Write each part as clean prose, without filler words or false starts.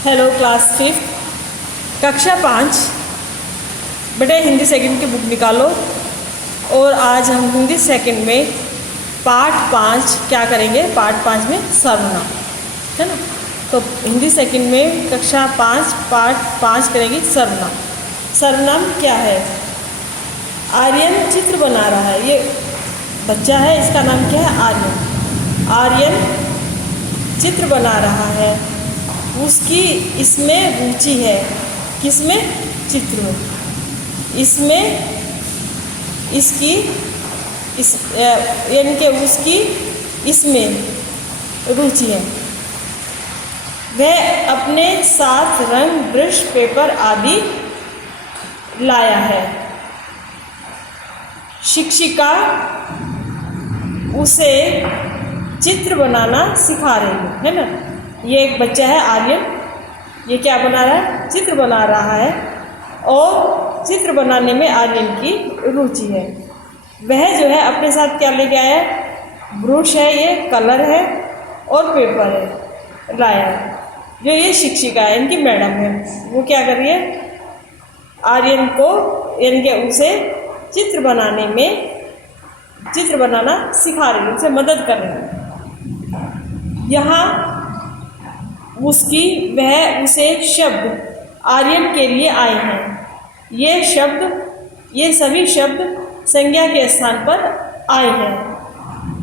Hello class 5 कक्षा 5 बेटे Hindi second की बुक निकालो। और आज हम हिंदी सेकंड में पाठ 5 क्या करेंगे। पाठ 5 में सर्वनाम है ना। तो हिंदी सेकंड में कक्षा 5 पाठ 5 करेंगे सर्वनाम। सर्वनाम क्या है। आर्यन चित्र बना रहा है। ये बच्चा है, इसका नाम क्या है आर्यन। आर्यन चित्र बना रहा है। उसकी इसमें रुचि है। किसमें? चित्र में। इसमें इसकी इस यानी कि उसकी इसमें रुचि है। वह अपने साथ रंग ब्रश पेपर आदि लाया है। शिक्षिका उसे चित्र बनाना सिखा रही है ना। ये एक बच्चा है आर्यन, ये क्या बना रहा है? चित्र बना रहा है। और चित्र बनाने में आर्यन की रुचि है। वह जो है अपने साथ क्या लेके आया है? ब्रश है, ये कलर है और पेपर है लाया है। जो ये शिक्षिका है, इनकी मैडम है, वो क्या कर रही है? आर्यन को यानी कि उसे चित्र बनाना सिखा रही है, उसे मदद कर रही है। यहाँ उसकी वह उसे शब्द आर्यन के लिए आए हैं। ये सभी शब्द संज्ञा के स्थान पर आए हैं,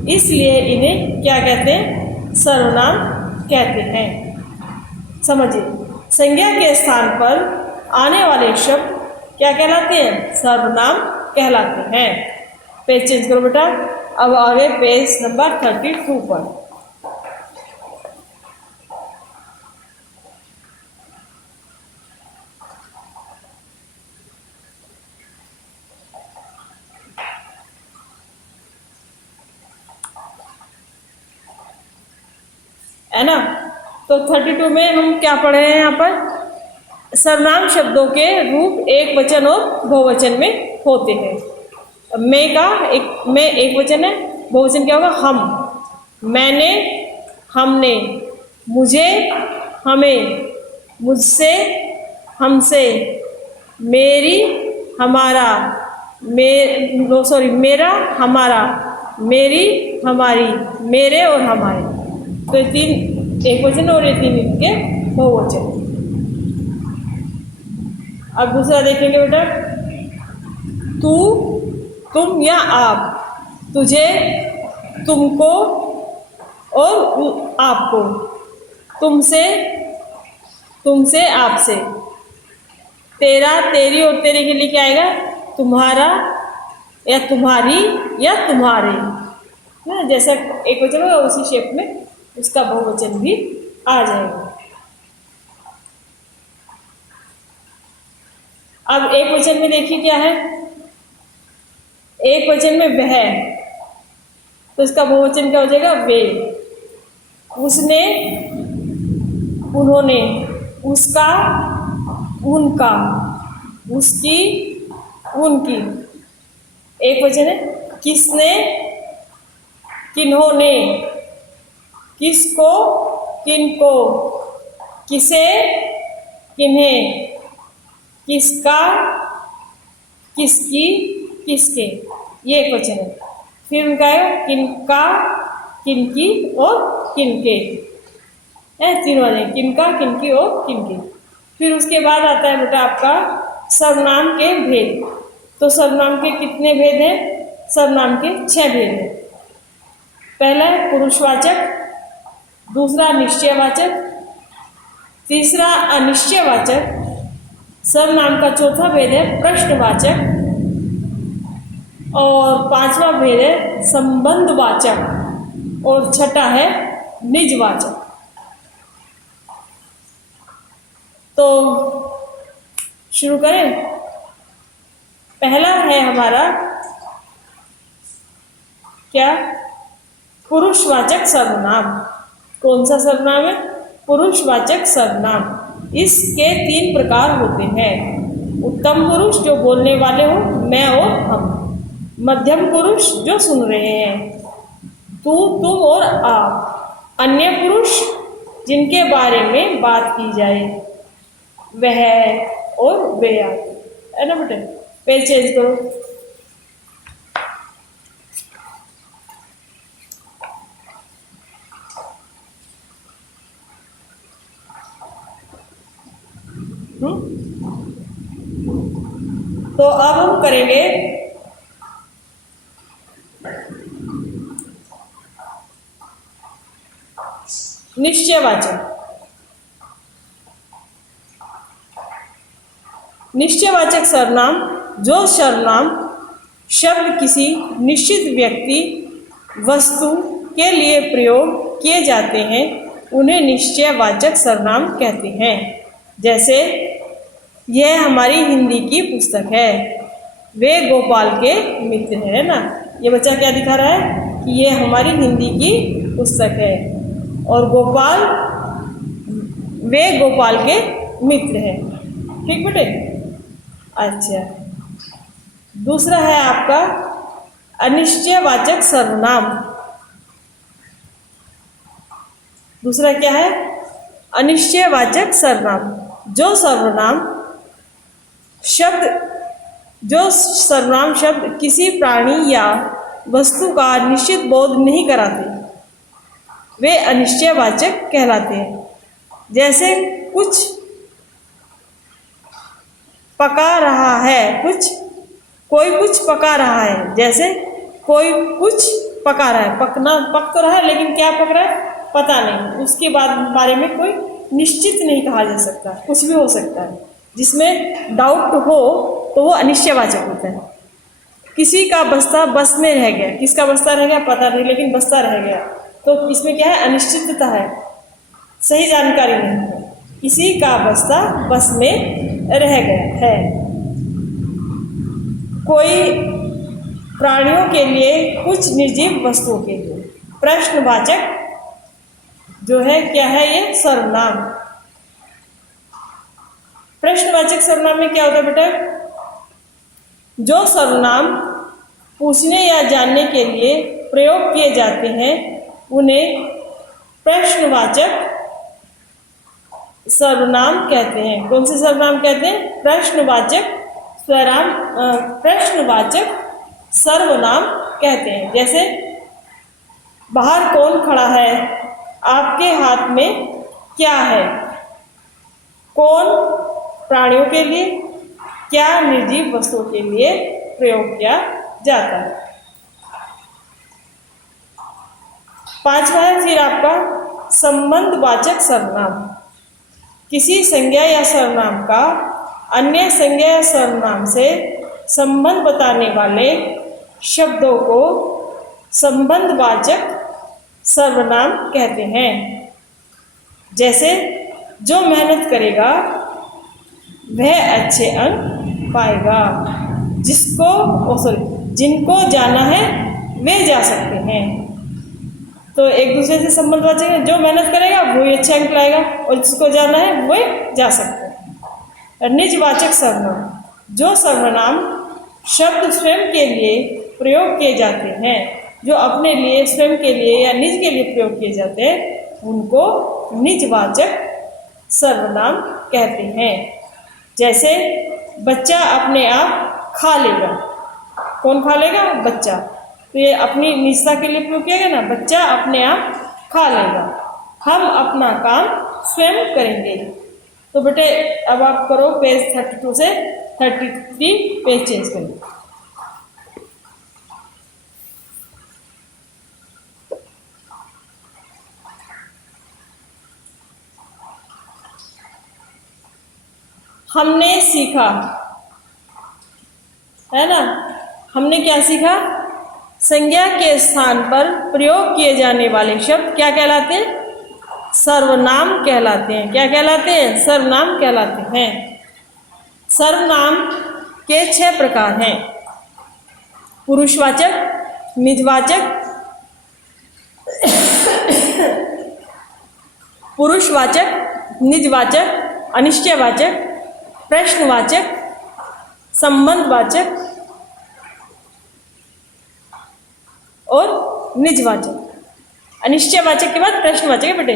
इसलिए इन्हें क्या कहते हैं? सर्वनाम कहते हैं। समझिए, संज्ञा के स्थान पर आने वाले शब्द क्या कहलाते हैं? सर्वनाम कहलाते हैं। पेज चेंज करो बेटा। अब आगे पेज नंबर 32 पर। है ना। तो 32 में हम क्या पढ़े हैं? यहाँ पर सर्वनाम शब्दों के रूप एक वचन और बहुवचन में होते हैं। मैं एक वचन है, बहुवचन क्या होगा? हम, मैंने, हमने, मुझे, हमें, मुझसे, हमसे, मेरी, हमारा, मेरा, हमारा, मेरी, हमारी, मेरे और हमारे। तो ये 3 एक वचन और ये 3 इनके बहुवचन। अब दूसरा देखेंगे बेटा। तू, तुम या आप, तुझे, तुमको और आपको, तुमसे, आपसे, तेरा, तेरी और तेरे के लिए क्या आएगा? तुम्हारा या तुम्हारी या तुम्हारे ना। जैसा एक वचन होगा उसी शेप में उसका बहुवचन भी आ जाएगा। अब एक वचन में देखिए क्या है। एक वचन में वह, तो इसका बहुवचन क्या हो जाएगा? वे। उसने, उन्होंने, उसका, उनका, उसकी, उनकी। एक वचन है। किसने, किन्होंने, किसको, किनको, किसे, किन्हें, किसका, किसकी, किसके। ये एक वचन है। फिर उनका है किनका, किनकी और किनके। 3 वाले, किनका, किनकी और किनके। फिर उसके बाद आता है बेटा आपका सर्वनाम के भेद। तो सर्वनाम के कितने भेद हैं? सर्वनाम के 6 भेद हैं। पहला है पुरुषवाचक, दूसरा निश्चयवाचक, तीसरा अनिश्चयवाचक, सर्वनाम का चौथा भेद है प्रश्नवाचक और 5वां भेद है संबंधवाचक और छठा है निजवाचक। तो शुरू करें। पहला है हमारा क्या? पुरुषवाचक सर्वनाम। कौन सा सर्वनाम है? पुरुषवाचक सर्वनाम। इसके 3 प्रकार होते हैं। उत्तम पुरुष जो बोलने वाले हो, मैं और हम। मध्यम पुरुष जो सुन रहे हैं, तू, तुम और आप। अन्य पुरुष जिनके बारे में बात की जाए, वह और वे आदि, है ना बेटे। पेज चेंज करो। तो अब हम करेंगे निश्चयवाचक। निश्चयवाचक सर्वनाम, जो सर्वनाम शब्द किसी निश्चित व्यक्ति वस्तु के लिए प्रयोग किए जाते हैं उन्हें निश्चयवाचक सर्वनाम कहते हैं। जैसे यह हमारी हिंदी की पुस्तक है, वे गोपाल के मित्र है ना। ये बच्चा क्या दिखा रहा है कि ये हमारी हिंदी की पुस्तक है और गोपाल, वे गोपाल के मित्र हैं। ठीक बेटे। अच्छा, दूसरा है आपका अनिश्चयवाचक सर्वनाम। दूसरा क्या है? अनिश्चयवाचक सर्वनाम, जो सर्वनाम शब्द किसी प्राणी या वस्तु का निश्चित बोध नहीं कराते, वे अनिश्चयवाचक कहलाते हैं। जैसे कुछ पका रहा है, कोई कुछ पका रहा है। जैसे कोई कुछ पका रहा है, पक तो रहा है लेकिन क्या पक रहा है पता नहीं, उसके बारे में कोई निश्चित नहीं कहा जा सकता, कुछ भी हो सकता है। जिसमें डाउट हो तो वो अनिश्चयवाचक होता है। किसी का बस्ता बस में रह गया, किसका बस्ता रह गया पता नहीं, लेकिन बस्ता रह गया, तो इसमें क्या है? अनिश्चितता है, सही जानकारी नहीं है। किसी का बस्ता बस में रह गया है। कोई प्राणियों के लिए, कुछ निर्जीव वस्तुओं के लिए। प्रश्नवाचक जो है क्या है? ये सर्वनाम। प्रश्नवाचक सर्वनाम में क्या होता है बेटा? जो सर्वनाम पूछने या जानने के लिए प्रयोग किए जाते हैं उन्हें प्रश्नवाचक सर्वनाम कहते हैं। कौन से सर्वनाम कहते हैं? प्रश्नवाचक सर्वनाम कहते हैं। जैसे बाहर कौन खड़ा है, आपके हाथ में क्या है। कौन प्राणियों के लिए, क्या निर्जीव वस्तुओं के लिए प्रयोग किया जाता है। पांचवा है फिर आपका संबंधवाचक सर्वनाम। किसी संज्ञा या सर्वनाम का अन्य संज्ञा या सर्वनाम से संबंध बताने वाले शब्दों को संबंधवाचक सर्वनाम कहते हैं। जैसे जो मेहनत करेगा वह अच्छे अंक पाएगा। जिनको जाना है वे जा सकते हैं। तो एक दूसरे से संबंधवाचक है, जो मेहनत करेगा वही अच्छे अंक लाएगा और जिसको जाना है वह जा सकते हैं। निजवाचक सर्वनाम, जो सर्वनाम शब्द स्वयं के लिए प्रयोग किए जाते हैं, जो अपने लिए, स्वयं के लिए या निज के लिए प्रयोग किए जाते हैं, उनको निजवाचक सर्वनाम कहते हैं। जैसे बच्चा अपने आप खा लेगा। कौन खा लेगा? बच्चा। तो ये अपनी निजता के लिए प्रयोग किया गया ना, बच्चा अपने आप खा लेगा। हम अपना काम स्वयं करेंगे। तो बेटे अब आप करो पेज 32 से 33 पेज चेंज करें। हमने सीखा, है ना। हमने क्या सीखा? संज्ञा के स्थान पर प्रयोग किए जाने वाले शब्द क्या कहलाते हैं? सर्वनाम कहलाते हैं। क्या कहलाते हैं? सर्वनाम कहलाते हैं। सर्वनाम के 6 प्रकार हैं: पुरुषवाचक, निजवाचक, अनिश्चयवाचक, प्रश्नवाचक, संबंधवाचक और निजवाचक। अनिश्चयवाचक के बाद प्रश्नवाचक है बेटे।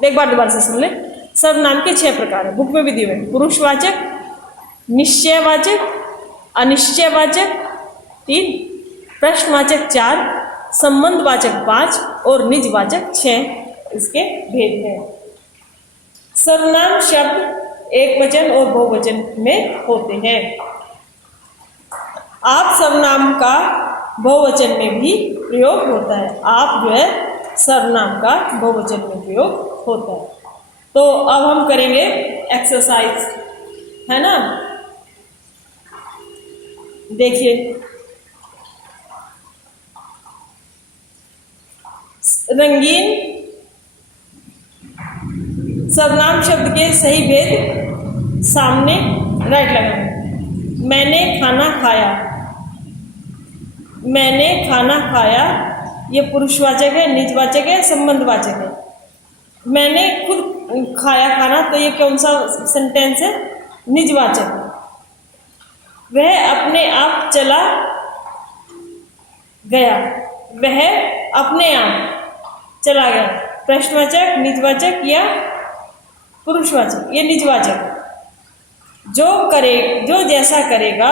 एक बार दोबारा से सुन ले। सर्वनाम के 6 प्रकार है, बुक में भी दिए हुए। पुरुषवाचक, निश्चयवाचक, अनिश्चयवाचक 3, प्रश्नवाचक 4, संबंधवाचक 5 और निजवाचक 6 इसके भेद हैं। सर्वनाम शब्द एक वचन और बहुवचन में होते हैं। आप सर्वनाम का बहुवचन में भी प्रयोग होता है। आप जो है सर्वनाम का बहुवचन में प्रयोग होता है। तो अब हम करेंगे एक्सरसाइज, है ना। देखिए, रंगीन सर्वनाम शब्द के सही भेद सामने राइट लगाएं। मैंने खाना खाया, मैंने खाना खाया, ये पुरुषवाचक है, निजवाचक है, संबंधवाचक है। मैंने खुद खाया खाना, तो ये कौन सा सेंटेंस है? निजवाचक है। वह अपने आप चला गया, वह अपने आप चला गया, प्रश्नवाचक, निजवाचक या पुरुषवाचक? ये निजवाचक। जो जैसा करेगा,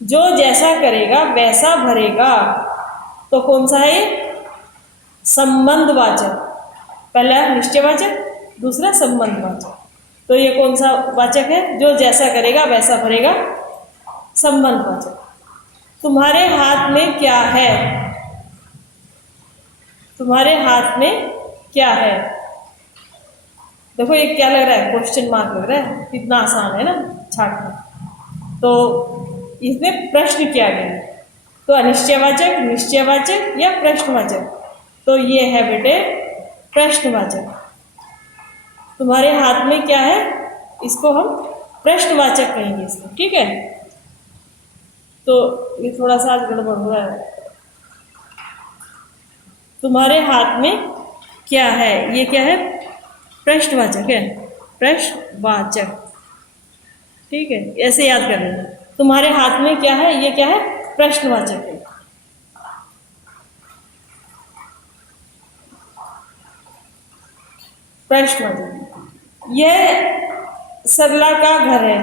जो जैसा करेगा वैसा भरेगा, तो कौन सा है? संबंधवाचक। पहला निश्चयवाचक, दूसरा संबंधवाचक। तो ये कौन सा वाचक है? जो जैसा करेगा वैसा भरेगा, संबंधवाचक। तुम्हारे हाथ में क्या है? तुम्हारे हाथ में क्या है? देखो ये क्या लग रहा है? क्वेश्चन मार्क लग रहा है। कितना आसान है ना छाटना। तो इसमें प्रश्न किया गया है, तो अनिश्चयवाचक, निश्चयवाचक या प्रश्नवाचक? तो ये है बेटे प्रश्नवाचक। तुम्हारे हाथ में क्या है, इसको हम प्रश्नवाचक कहेंगे इसको, ठीक है। तो ये थोड़ा सा गड़बड़ हो रहा है। तुम्हारे हाथ में क्या है, ये क्या है? प्रश्नवाचक है, प्रश्नवाचक, ठीक है। ऐसे याद कर लेना। तुम्हारे हाथ में क्या है, ये क्या है? प्रश्नवाचक है। प्रश्नवाचक। यह सरला का घर है,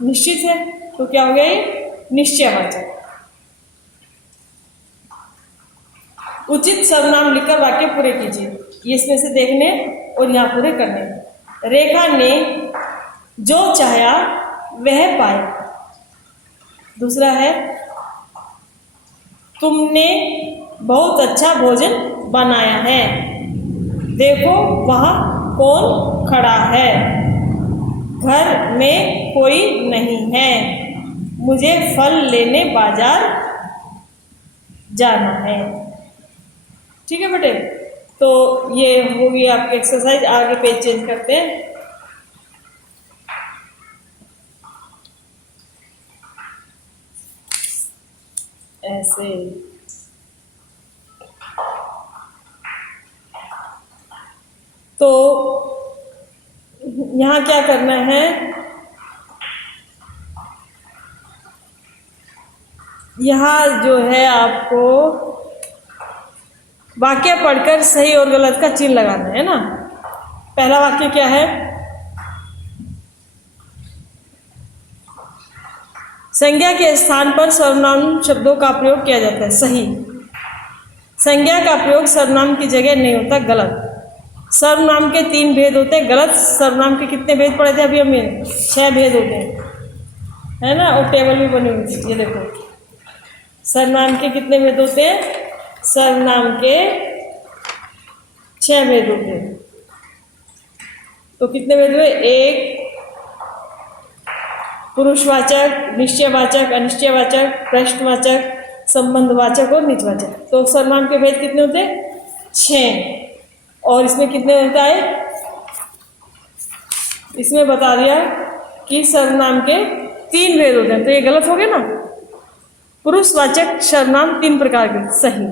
निश्चित है, तो क्या हो गया ये? निश्चयवाचक। उचित सर्वनाम लिखकर वाक्य पूरे कीजिए। ये इसमें से देखने और यहाँ पूरे करने। रेखा ने जो चाहा वह पाया। दूसरा है, तुमने बहुत अच्छा भोजन बनाया है। देखो वहाँ कौन खड़ा है। घर में कोई नहीं है, मुझे फल लेने बाजार जाना है। ठीक है बेटे, तो ये होगी आपकी एक्सरसाइज। आगे पेज चेंज करते हैं। ऐसे तो यहाँ क्या करना है, यहाँ जो है आपको वाक्य पढ़कर सही और गलत का चिन्ह लगाना है ना। पहला वाक्य क्या है? संज्ञा के स्थान पर सर्वनाम शब्दों का प्रयोग किया जाता है, सही। संज्ञा का प्रयोग सर्वनाम की जगह नहीं होता, गलत। सर्वनाम के 3 भेद होते हैं, गलत। सर्वनाम के कितने भेद पढ़े थे अभी हमें? 6 भेद होते हैं, है ना। और टेबल भी बनी हुई थी, ये देखो। सर्वनाम के कितने भेद होते हैं? सर्वनाम के 6 भेद होते हैं। तो कितने भेद हुए? 1 पुरुषवाचक, निश्चयवाचक, अनिश्चयवाचक, प्रश्नवाचक, संबंधवाचक और निजवाचक। तो सर्वनाम के भेद कितने होते हैं? 6। और इसमें कितने होता है? इसमें बता दिया कि सर्वनाम के 3 भेद होते हैं। तो ये गलत हो गया ना। पुरुषवाचक सर्वनाम 3 प्रकार के, सही।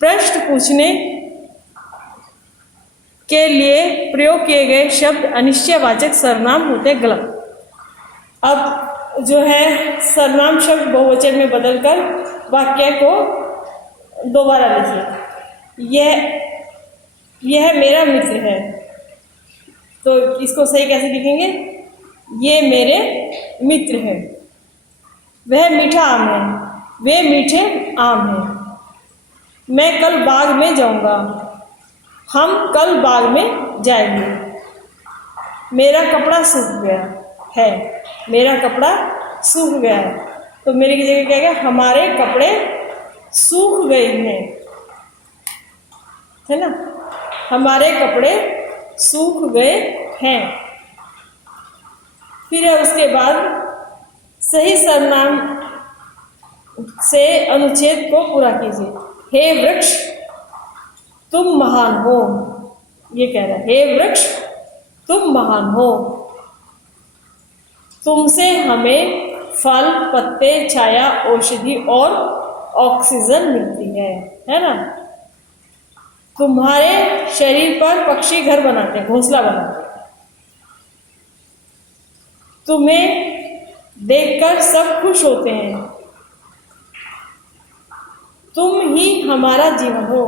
प्रश्न पूछने के लिए प्रयोग किए गए शब्द अनिश्चयवाचक सर्वनाम होते हैं, गलत। अब जो है सर्वनाम शब्द बहुवचन में बदलकर वाक्य को दोबारा लिखिए। यह मेरा मित्र है, तो इसको सही कैसे लिखेंगे? ये मेरे मित्र हैं। वह मीठा आम है, वे मीठे आम हैं। मैं कल बाग में जाऊंगा, हम कल बाग में जाएंगे। मेरा कपड़ा सूख गया है, मेरा कपड़ा सूख गया है। तो मेरे की जगह क्या है? हमारे कपड़े सूख गए हैं, है ना? हमारे कपड़े सूख गए हैं। फिर उसके बाद सही सर्वनाम से अनुच्छेद को पूरा कीजिए। हे वृक्ष तुम महान हो, ये कह रहा है। हे वृक्ष तुम महान हो, तुमसे हमें फल, पत्ते, छाया, औषधि और ऑक्सीजन मिलती है ना? तुम्हारे शरीर पर पक्षी घर बनाते हैं, घोंसला बनाते हैं। तुम्हें देखकर सब खुश होते हैं। तुम ही हमारा जीवन हो,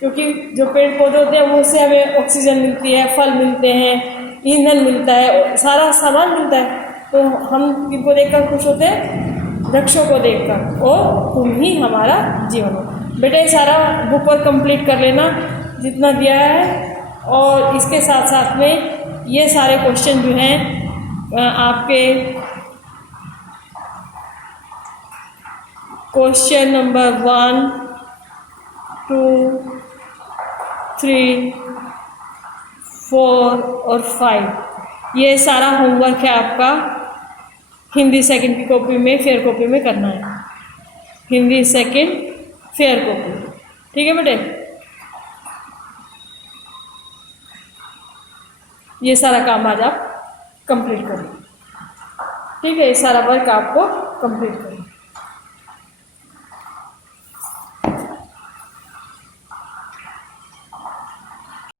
क्योंकि जो पेड़ पौधे होते हैं वो से हमें ऑक्सीजन मिलती है, फल मिलते हैं, ईंधन मिलता है, सारा सामान मिलता है। तो हम किनको देखकर खुश होते हैं? वृक्षों को देखकर। और तुम ही हमारा जीवन हो। बेटे सारा बुक पर कंप्लीट कर लेना जितना दिया है, और इसके साथ साथ में ये सारे क्वेश्चन जो हैं आपके क्वेश्चन नंबर 1, 2, 3, 4 और 5, ये सारा होमवर्क है आपका हिंदी सेकंड की कॉपी में, फेयर कॉपी में करना है। हिंदी सेकंड फेयर कॉपी, ठीक है बेटे? ये सारा काम आज आप कंप्लीट करें, ठीक है? ये सारा वर्क आपको कंप्लीट करना।